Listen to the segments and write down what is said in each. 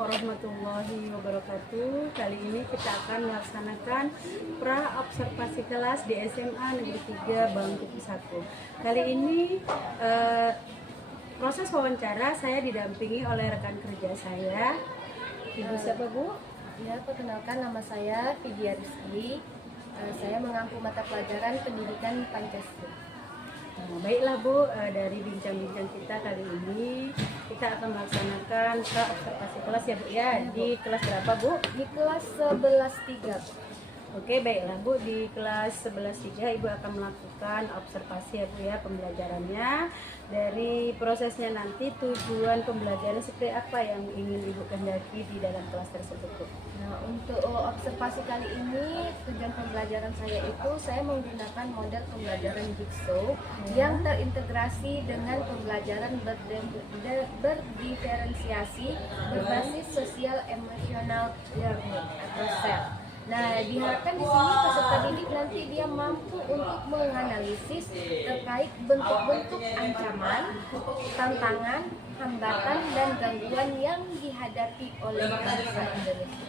warahmatullahi wabarakatuh. Kali ini kita akan melaksanakan pra-observasi kelas di SMA Negeri 3 Bangkup 1. Kali ini proses wawancara saya didampingi oleh rekan kerja saya. Ibu siapa, Bu? Ya, perkenalkan, nama saya Vidya Rizky. Saya mengampu mata pelajaran pendidikan Pancasila. Baiklah Bu, dari bincang-bincang kita kali ini kita akan melaksanakan observasi kelas ya Bu ya. Di kelas berapa Bu? Di kelas 11-3. Oke, baiklah Bu, di kelas 11-3 Ibu akan melakukan observasi ya Bu ya, pembelajarannya. Dari prosesnya nanti tujuan pembelajaran seperti apa yang ingin Ibu kehendaki di dalam kelas tersebut Bu? Nah, untuk observasi kali ini tujuan pembelajaran saya itu saya menggunakan model pembelajaran Jigsaw yang terintegrasi dengan pembelajaran berdiferensiasi berbasis sosial emosional learning atau SEL. Nah, diharapkan di sini peserta didik nanti dia mampu untuk menganalisis terkait bentuk-bentuk ancaman, tantangan, hambatan, dan gangguan yang dihadapi oleh bangsa Indonesia.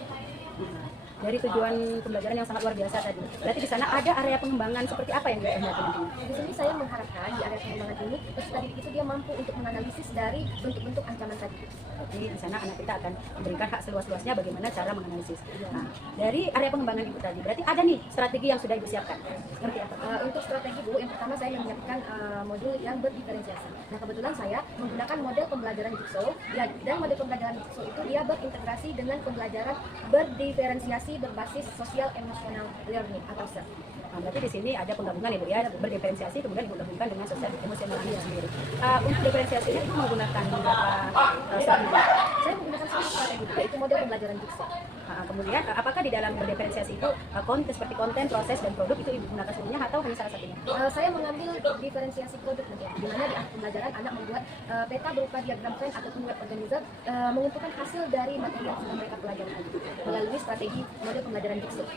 Dari tujuan pembelajaran yang sangat luar biasa tadi, berarti di sana ada area pengembangan seperti apa yang dikehendaki nantinya? Di sini saya mengharapkan di area pengembangan ini peserta didik itu dia mampu untuk menganalisis dari bentuk-bentuk ancaman tadi. Jadi di sana anak kita akan memberikan hak seluas-luasnya bagaimana cara menganalisis. Nah, dari area pengembangan Ibu tadi, berarti ada nih strategi yang sudah Ibu siapkan. Seperti apa? Untuk strategi Bu, yang pertama saya menyiapkan modul yang berdiferensiasi. Nah, kebetulan saya menggunakan model pembelajaran Jigsaw ya, dan model pembelajaran Jigsaw itu dia berintegrasi dengan pembelajaran berdiferensiasi berbasis sosial emosional learning atau SEL. Nah, berarti di sini ada penggabungan Ibu ya, berdiferensiasi kemudian Ibu gabungkan dengan sosial emosional itu sendiri. Untuk diferensiasinya itu menggunakan beberapa strategi. Saya menggunakan satu strategi yaitu model pembelajaran Jigsaw. Kemudian apakah di dalam berdiferensiasi itu konten seperti konten, proses, dan produk itu Ibu gunakan semuanya atau hanya salah satunya? Saya mengambil diferensiasi produk di mana di akhir pembelajaran anak membuat peta berupa diagram tren ataupun web organizer mengumpulkan hasil dari materi yang sudah mereka pelajari melalui strategi model pembelajaran Jigsaw.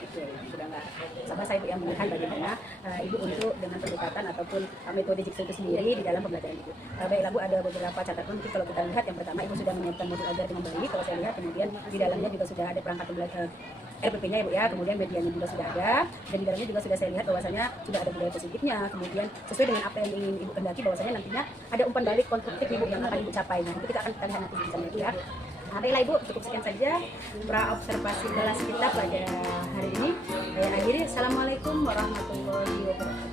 Sudah nggak sabar saya Bu yang melihat bagaimana Ibu untuk dengan pendekatan ataupun metode Jigsaw itu sendiri di dalam pembelajaran Ibu. Baiklah Bu, ada beberapa catatan. Mungkin kalau kita lihat yang pertama Ibu sudah menyiapkan modul ajar dengan baik. Kalau saya lihat kemudian di dalamnya juga sudah ada perangkat pembelajaran RPP-nya Ibu ya, kemudian medianya juga sudah ada, dan di dalamnya juga sudah saya lihat bahwasanya sudah ada budaya positifnya, kemudian sesuai dengan apa yang ingin Ibu kehendaki bahwasanya nantinya ada umpan balik konstruktif Ibu yang akan Ibu capai. Nah, itu kita akan lihat nanti di sana ya. Baiklah Ibu, cukup sekian saja pra-observasi kelas kita pada hari ini. Saya akhiri. Assalamualaikum warahmatullahi wabarakatuh.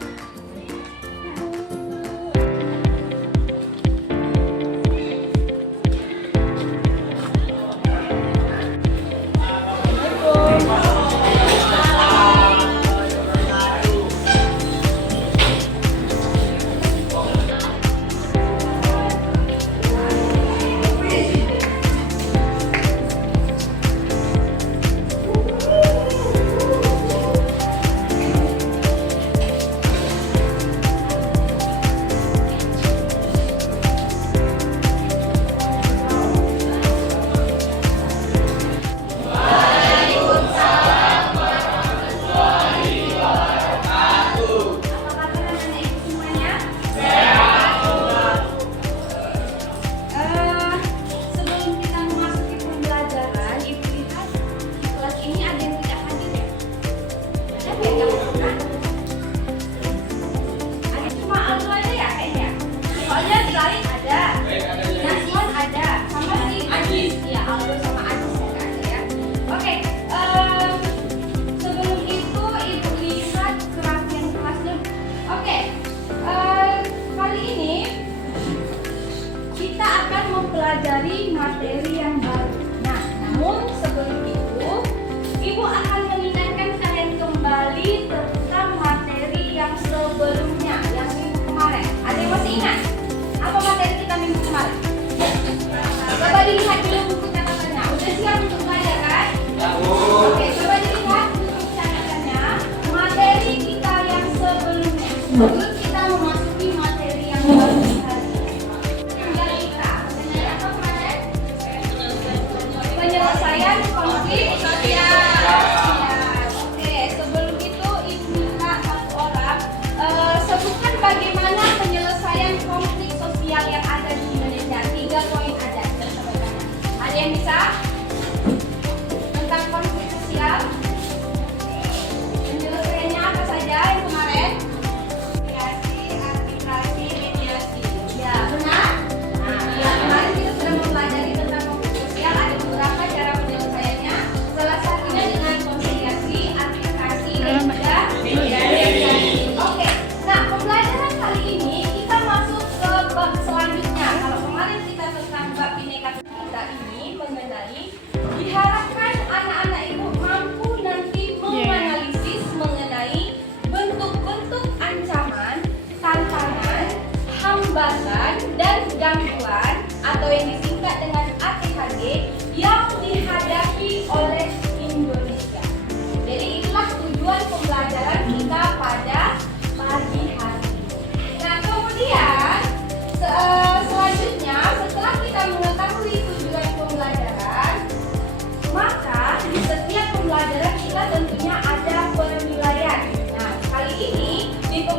Mempelajari materi yang baru. Nah, namun sebelum itu, Ibu akan mengingatkan kalian kembali tentang materi yang sebelumnya, yang minggu kemarin. Ada yang masih ingat? Apa materi kita minggu kemarin? Coba dilihat dulu buku catatannya. Udah siap untuk belajar kan? Oke, coba dilihat buku catatannya. Materi kita yang sebelumnya. Terus kita memasuki materi yang baru. Penyelesaian konflik sosial. Oke, sebelum itu Ibu minta satu orang sebutkan bagaimana penyelesaian konflik sosial yang ada di Indonesia. 3 poin ada. Ada yang bisa?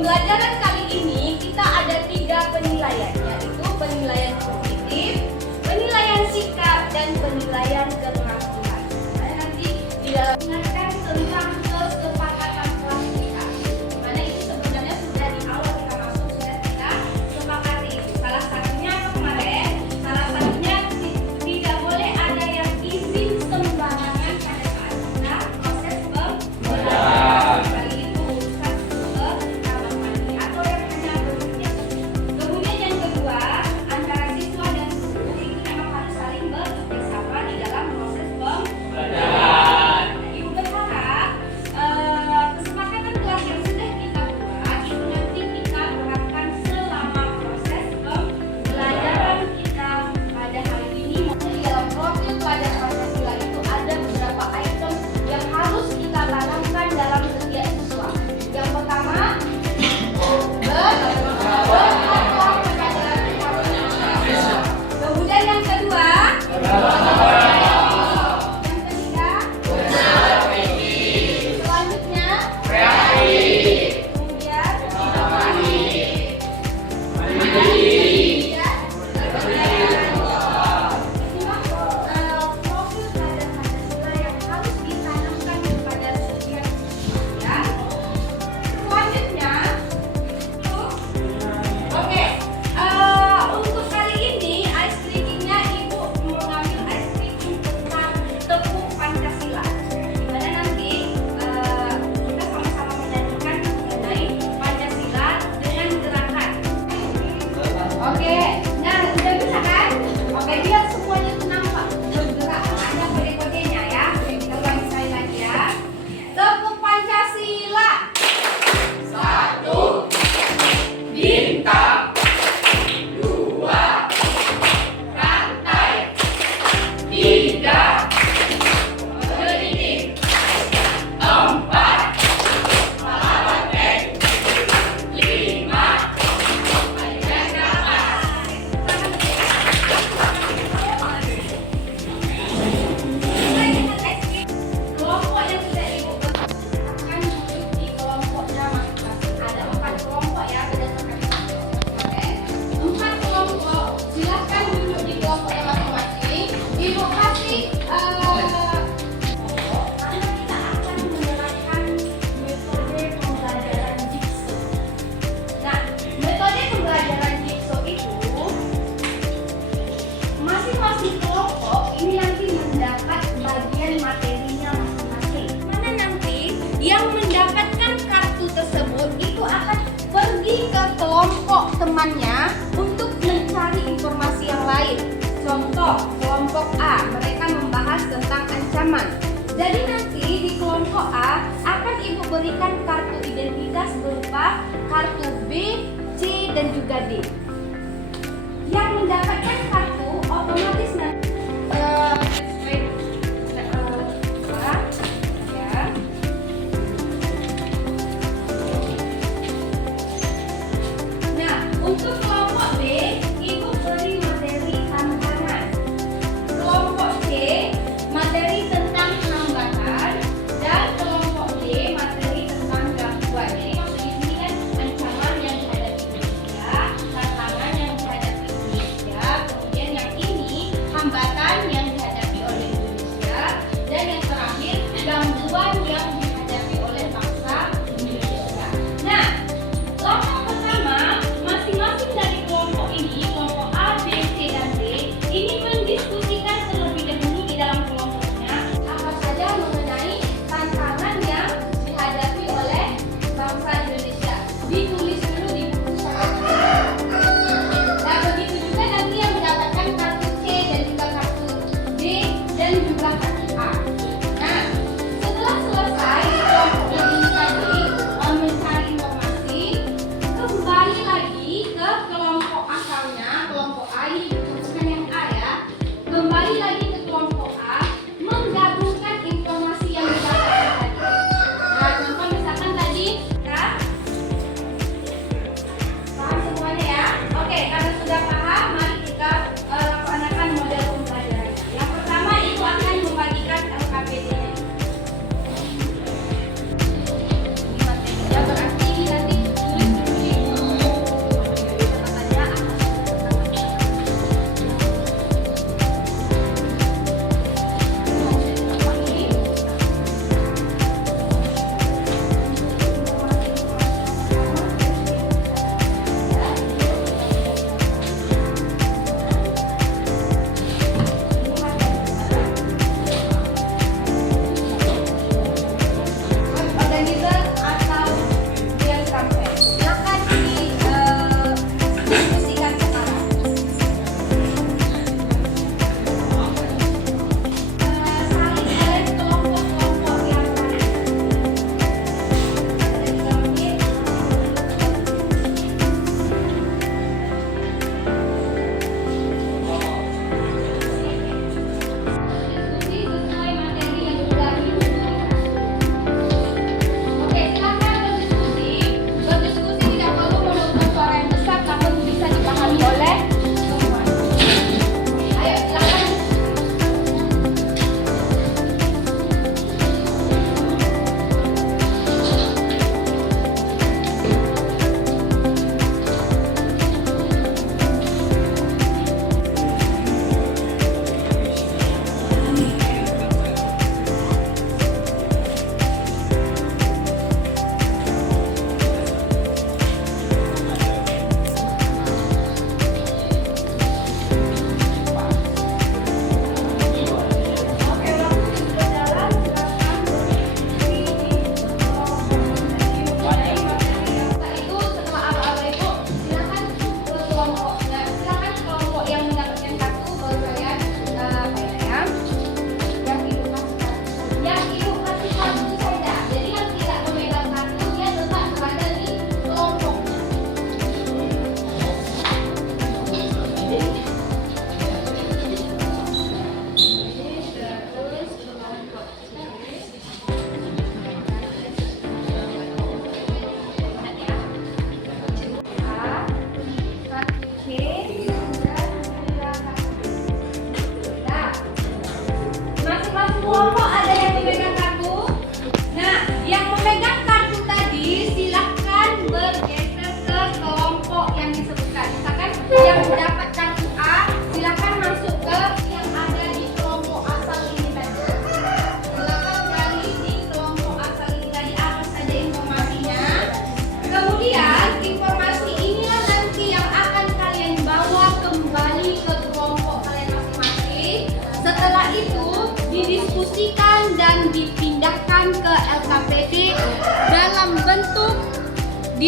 pembelajaran kali ini kita ada 3 penilaian, yaitu penilaian positif, penilaian sikap, dan penilaian keterampilan. Nah, nanti di dalam ingatkan tentang kesepakatan kelas kita. Mana itu sebenarnya sudah di awal kita masuk sudah kita sepakati. Salah satunya kemarin, salah satunya tidak boleh ada yang izin sembarangan pada saat kita proses pembelajaran. Kali itu urusan ke kamar mandi atau yang hanya berikutnya. Kemudian yang kedua, antara siswa dan guru itu memang harus saling bekerja sama di dalam proses pembelajaran. Ibu berharap kesepakatan kelas yang sudah kita buat itu nanti kita terapkan selama proses pembelajaran kita pada hari ini. Di dalam profil pelajaran Pancasila itu ada beberapa item yang harus kita tanamkan dalam setiap siswa. Yang pertama, berakhlak kepada sesama. Kemudian yang kedua, yang ketiga, selanjutnya, kemudian, profil pelajaran Pancasila yang harus ditanamkan kepada setiap siswa. Selanjutnya, oke, untuk kali ini ice breakingnya Ibu mengambil ice breaking tentang tepuk Pancasila. Dimana nanti kita sama-sama menyanyikan mengenai Pancasila dengan gerakan. Oke, nah udah bisa kan? Oke, biar semuanya itu nampak bergerak. Ada kode-kodenya ya. Oke, kita ulangi sekali lagi ya. Tepuk Pancasila. Kelompok yang sudah Ibu akan duduk di kelompoknya masing-masing. Ada 4 kelompok ya berdasarkan kemarin. 4 kelompok, silahkan duduk di kelompoknya masing-masing. Ibu kasih karena kita akan menerapkan metode pembelajaran jigsaw. Nah, metode pembelajaran jigsaw itu masing-masing kelompok ini nanti mendapat bagian materinya masing-masing. Mana nanti yang mendapatkan kartu tersebut itu akan pergi ke kelompok temannya untuk mencari informasi yang lain. Contoh, kelompok A, mereka membahas tentang ancaman. Jadi nanti di kelompok A akan Ibu berikan kartu identitas berupa kartu B, C, dan juga D. Yang mendapatkan kartu otomatis nanti ya. Nah, untuk kelompok B, Ibu beri materi tantangan. Kelompok C, materi tentang hambatan, dan kelompok D, materi tentang gangguan. Jadi maksud di sini kan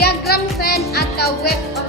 diagram Venn atau web of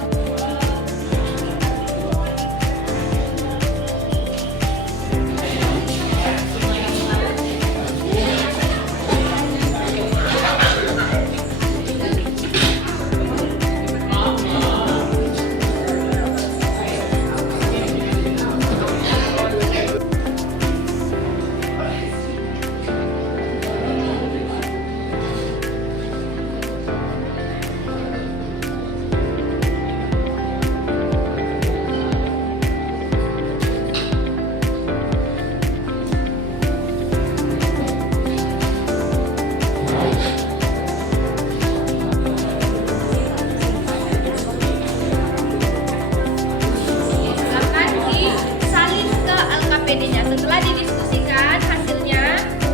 akan disalin ke LKPD-nya. Setelah didiskusikan hasilnya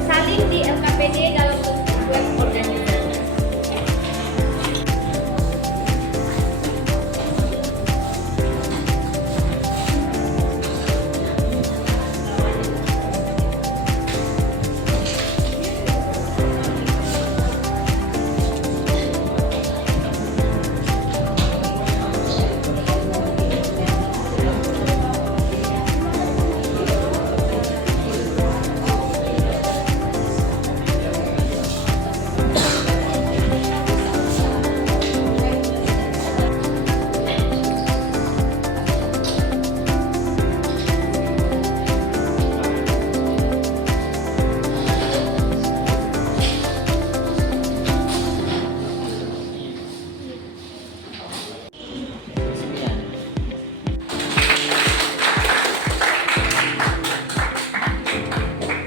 salin di LKPD dalam bentuk web organisasi.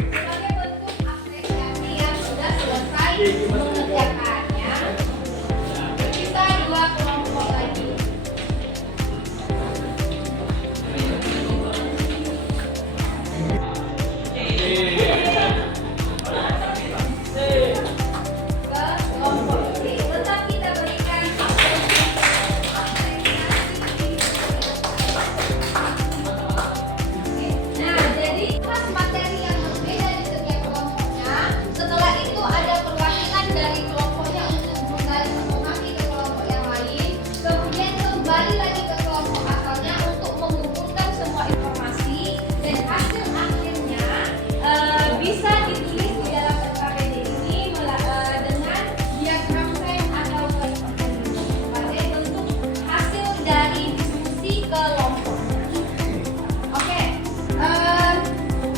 Sebagai bentuk apresiasi yang sudah selesai mengerjakannya, kita dua kelompok lagi. Ke kelompok C. Tetap kita berikan apresiasi. Nah, jadi kelas materi yang berbeda di setiap kelompoknya. Setelah itu ada perwakilan dari kelompoknya untuk kembali memahami ke kelompok yang lain. Kemudian kembali lagi ke kelompok asalnya untuk mengumpulkan semua informasi dan hasil akhirnya bisa ditulis di dalam LKPD ini dengan diagram Venn atau web organisasi sebagai bentuk hasil dari diskusi kelompok. Oke,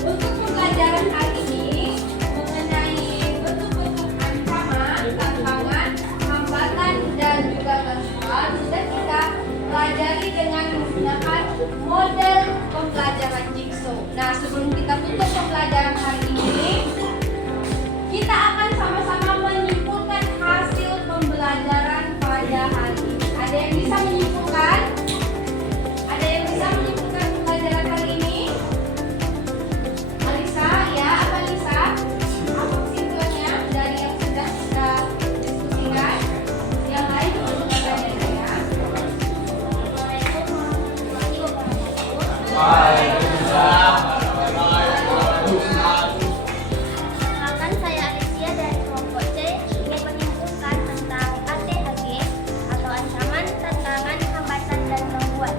untuk pembelajaran hari ini mengenai bentuk-bentuk ancaman, tantangan, hambatan, dan juga bantuan sudah kita pelajari dengan menggunakan model pembelajaran Jigsaw. Nah, sebelum kita tutup pembelajaran hari ini, kita akan sama-sama menyimpulkan hasil pembelajaran pada hari ini. Ada yang bisa menyimpulkan? Ada yang bisa menyimpulkan pembelajaran hari ini? Alisa, ya, apa Alisa? Apa kesimpulannya dari yang sudah kita diskusikan? Yang lain untuk ada ya. Perkenalkan, saya Alexia dari kelompok C ingin menyimpulkan tentang ATHG atau ancaman, tantangan, hambatan, dan gangguan.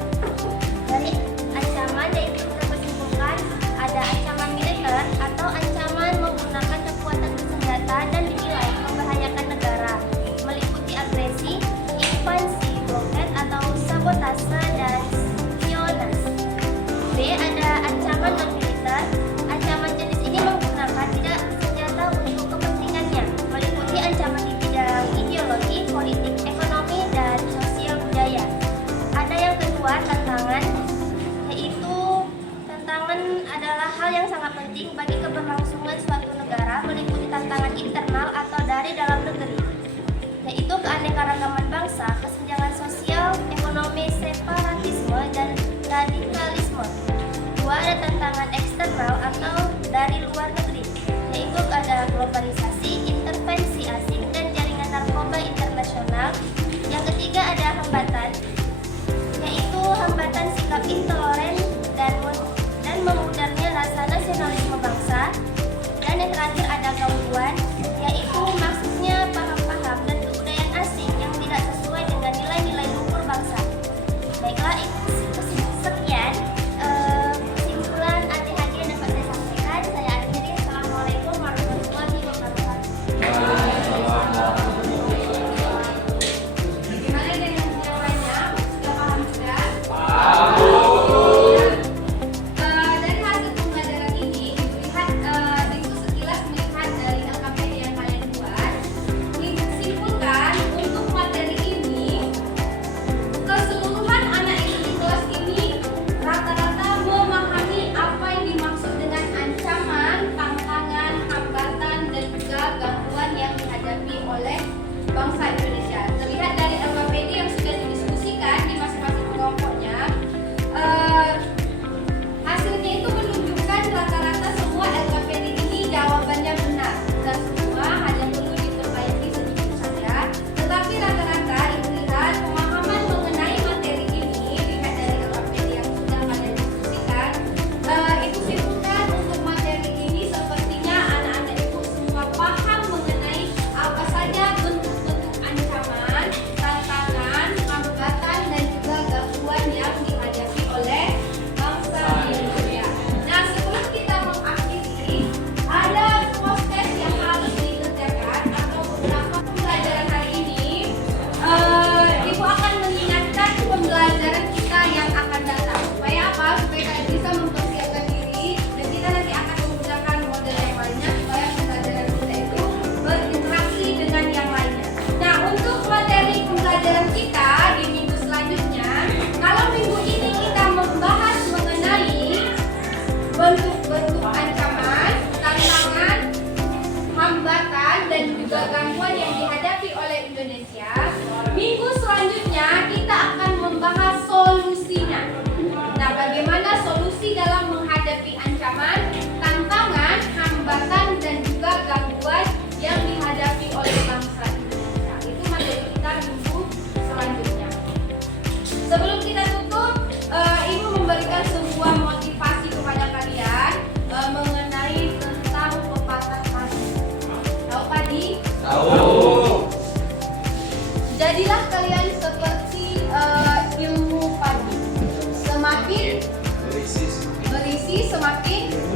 Dari ancaman yaitu dapat disimpulkan ada ancaman militer atau ancaman menggunakan kekuatan bersenjata dan dinilai membahayakan negara, meliputi agresi, invasi, blokade atau sabotase dan spionase. B. Ada ancaman non-militer. Ancaman jenis ini menggunakan tidak senjata untuk kepentingannya, meliputi ancaman di bidang ideologi, politik, ekonomi, dan sosial budaya. Ada yang kedua, tantangan, yaitu tantangan adalah hal yang sangat penting bagi keberlangsungan suatu negara, meliputi tantangan internal atau dari dalam negeri, yaitu keanekaragaman bangsa, kesenjangan sosial, ekonomi, separatisme, dan radikalisme. Dua, ada tantangan eksternal atau dari luar negeri, yaitu ada globalisasi, intervensi asing, dan jaringan narkoba internasional. Yang ketiga ada hambatan, yaitu hambatan sikap intoleran dan memudarnya rasa nasionalisme bangsa. Dan yang terakhir ada gangguan, yaitu maksudnya paham-paham dan kebudayaan asing yang tidak sesuai dengan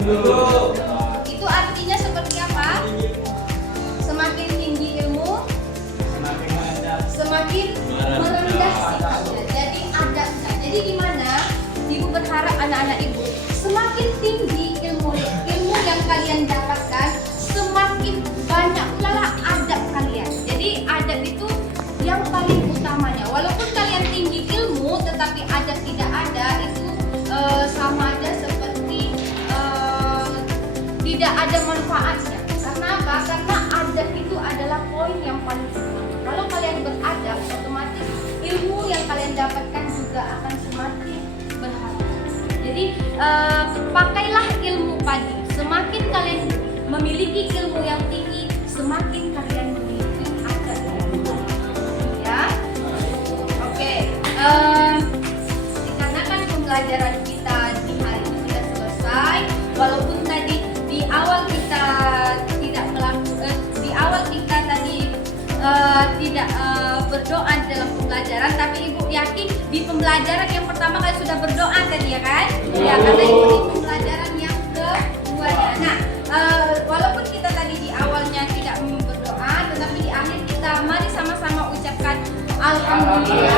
Itu artinya seperti apa? Semakin tinggi ilmu, semakin merendah sikapnya. Jadi adabnya. Jadi di mana ibu berharap anak-anak ibu semakin tinggi ilmu yang kalian dapatkan, semakin banyak pula adab kalian. Jadi adab itu yang paling utamanya. Walaupun kalian tinggi ilmu, tetapi adab tidak ada, itu sama aja seperti tidak ada manfaatnya. Karena apa? Karena adab itu adalah poin yang paling utama. Kalau kalian beradab, otomatis ilmu yang kalian dapatkan juga akan semakin berharga. Jadi pakailah ilmu padi. Semakin kalian memiliki ilmu yang tinggi, semakin kalian memiliki adab yang tinggi. Ya, oke. Dikarenakan pembelajaran kita di hari ini sudah selesai, walaupun tadi di awal kita tidak berdoa dalam pembelajaran, tapi ibu yakin di pembelajaran yang pertama kali sudah berdoa tadi ya kan? Ya, karena itu di pembelajaran yang keduanya. Nah, walaupun kita tadi di awalnya tidak berdoa, tetapi di akhir kita mari sama-sama ucapkan alhamdulillah.